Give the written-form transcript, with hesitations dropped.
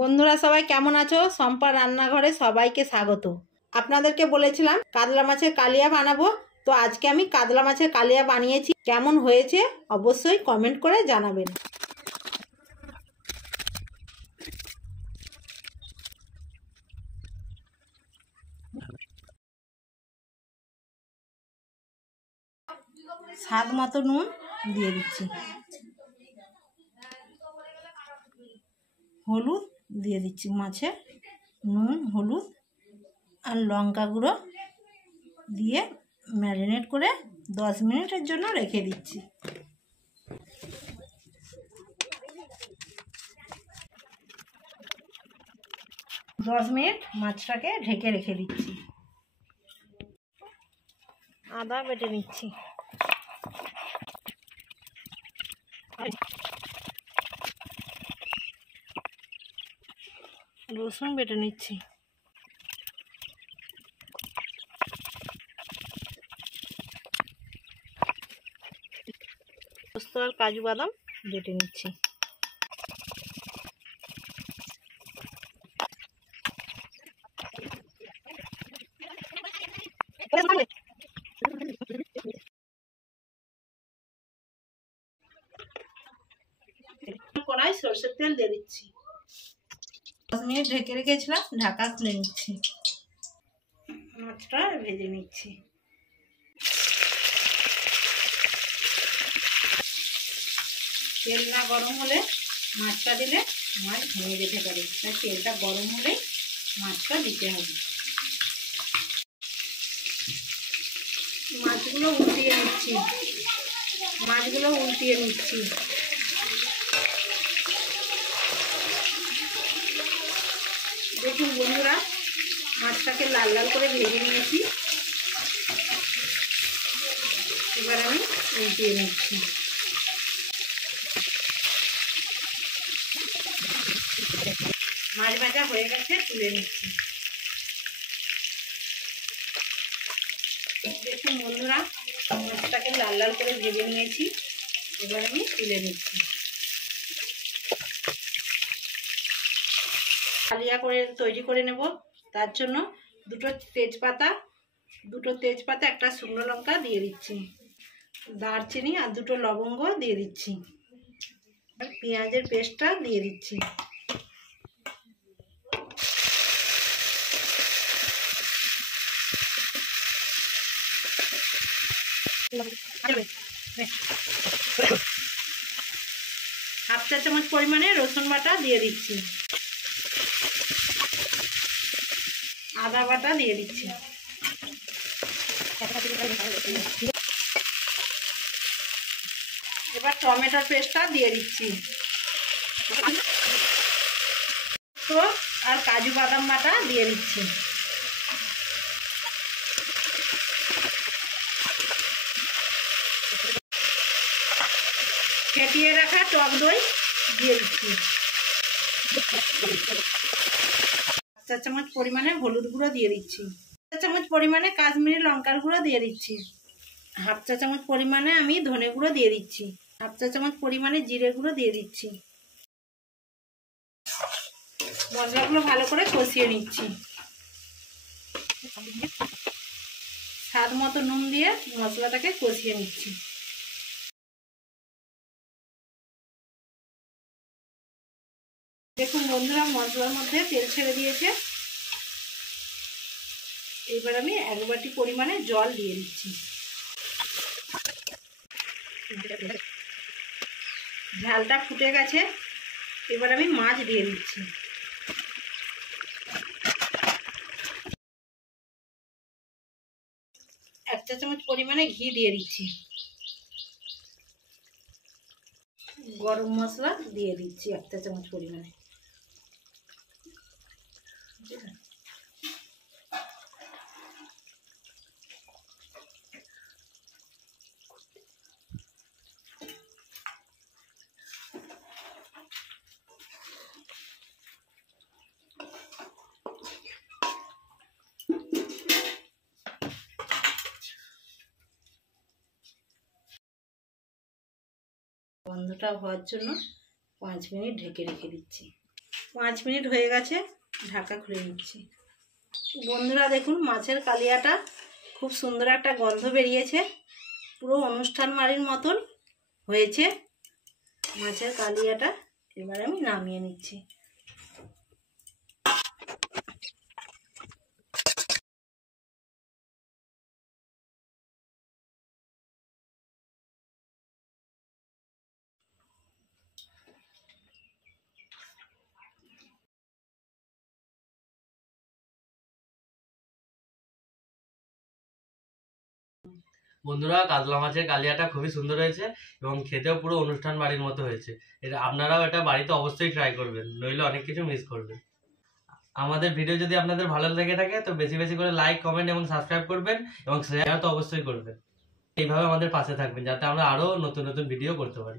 বন্ধুরা সবাই কেমন আছো? শম্পা রান্নাঘরে সবাইকে স্বাগত। আপনাদেরকে বলেছিলাম কাতলা মাছের কালিয়া বানাবো, তো আজকে আমি কাতলা মাছের কালিয়া বানিয়েছি। কেমন হয়েছে অবশ্যই কমেন্ট করে জানাবেন। স্বাদ মতো নুন দিয়ে দিচ্ছি, হলুদ দিয়ে দিচ্ছি, মাছে নুন হলুদ আর লঙ্কা গুঁড়ো দিয়ে ম্যারিনেট করে 10 মিনিটের জন্য রেখে দিচ্ছি। দশ মিনিট মাছটাকে ঢেকে রেখে দিচ্ছি। আদা বেটে নিচ্ছি, রসুন বেটে নিচ্ছি, পোস্ত আর কাজু বাদাম বেটে নিচ্ছি। কড়াই সরষের তেল দিয়ে দিচ্ছি। 10 মিনিট ঢেকে রেখেছিলাম, ঢাকা খুলে নিচ্ছি। মাছটা ভেজে নিচ্ছি। তেল না গরম হলে মাছটা দিলে মাছ ভেঙে যেতে পারে, তাই তেলটা গরম হলে মাছটা দিতে হবে। মাছগুলো উল্টিয়ে নিচ্ছি, দেখুন বন্ধুরা, মাছটাকে লাল লাল করে ভেজে নিয়েছি। এবার আমি উল্টিয়ে নিচ্ছি। মাছ ভাজা হয়ে গেছে, তুলে নিচ্ছি। দেখুন বন্ধুরা, মাছটাকে লাল লাল করে ভেজে নিয়েছি। এবার আমি তুলে নিচ্ছি। কালিয়া করে তৈরি করে নেব, তার জন্য দুটো তেজপাতা একটা শুকনো লঙ্কা দিয়ে দিচ্ছি, দারচিনি আর দুটো লবঙ্গ দিয়ে দিচ্ছি, পেঁয়াজের পেস্টটা দিয়ে দিচ্ছি। হাফ চা চামচ পরিমাণে রসুন বাটা দিয়ে দিচ্ছি, আদা বাটা দিয়ে দিচ্ছি, এবার টমেটোর পেস্টটা দিয়ে দিচ্ছি, তো আর কাজু বাদাম বাটা দিয়ে দিচ্ছি, ফেটিয়ে রাখা টক দই দিয়ে দিচ্ছি, 1 চামচ পরিমাণে হলুদ গুঁড়ো দিয়ে দিচ্ছি, 1 চামচ পরিমাণে কাশ্মীরি লঙ্কার গুঁড়ো দিয়ে দিচ্ছি, হাফ চা চামচ পরিমাণে আমি ধনে গুঁড়ো দিয়ে দিচ্ছি, হাফ চা চামচ পরিমাণে জিরে গুঁড়ো দিয়ে দিচ্ছি। মশলাগুলো ভালো করে কষিয়ে নিচ্ছি। স্বাদ মতো নুন দিয়ে মশলাটাকে কষিয়ে নিচ্ছি। দেখুন বন্ধুরা, মশলার মধ্যে তেল ছেড়ে দিয়েছে। এবার আমি 1 বাটি পরিমাণে জল দিয়ে দিচ্ছি। ঝালটা ফুটে গেছে, এবার আমি মাছ দিয়ে দিচ্ছি। এক চা চামচ পরিমাণে ঘি দিয়ে দিচ্ছি, গরম মশলা দিয়ে দিচ্ছি 1 চা চামচ পরিমাণে। গন্ধটা হওয়ার জন্য 5 মিনিট ঢেকে রেখে দিচ্ছি। 5 মিনিট হয়ে গেছে, ঢাকা খুলে নিচ্ছি। বন্ধুরা দেখুন, মাছের কালিয়াটা খুব সুন্দর একটা গন্ধ বেরিয়েছে, পুরো অনুষ্ঠান বাড়ির মতন হয়েছে মাছের কালিয়াটা। এবার আমি নামিয়ে নিচ্ছি। বন্ধুরা, কাতলা মাছের কালিয়াটা খুবই সুন্দর হয়েছে এবং খেতেও পুরো অনুষ্ঠান বাড়ির মতো হয়েছে। আপনারাও এটা বাড়িতে অবশ্যই ট্রাই করবেন, নইলে অনেক কিছু মিস করবেন। আমাদের ভিডিও যদি আপনাদের ভালো লেগে থাকে তো বেশি বেশি করে লাইক, কমেন্ট এবং সাবস্ক্রাইব করবেন এবং শেয়ার তো অবশ্যই করবেন। এইভাবে আমাদের পাশে থাকবেন যাতে আমরা আরো নতুন নতুন ভিডিও করতে পারি।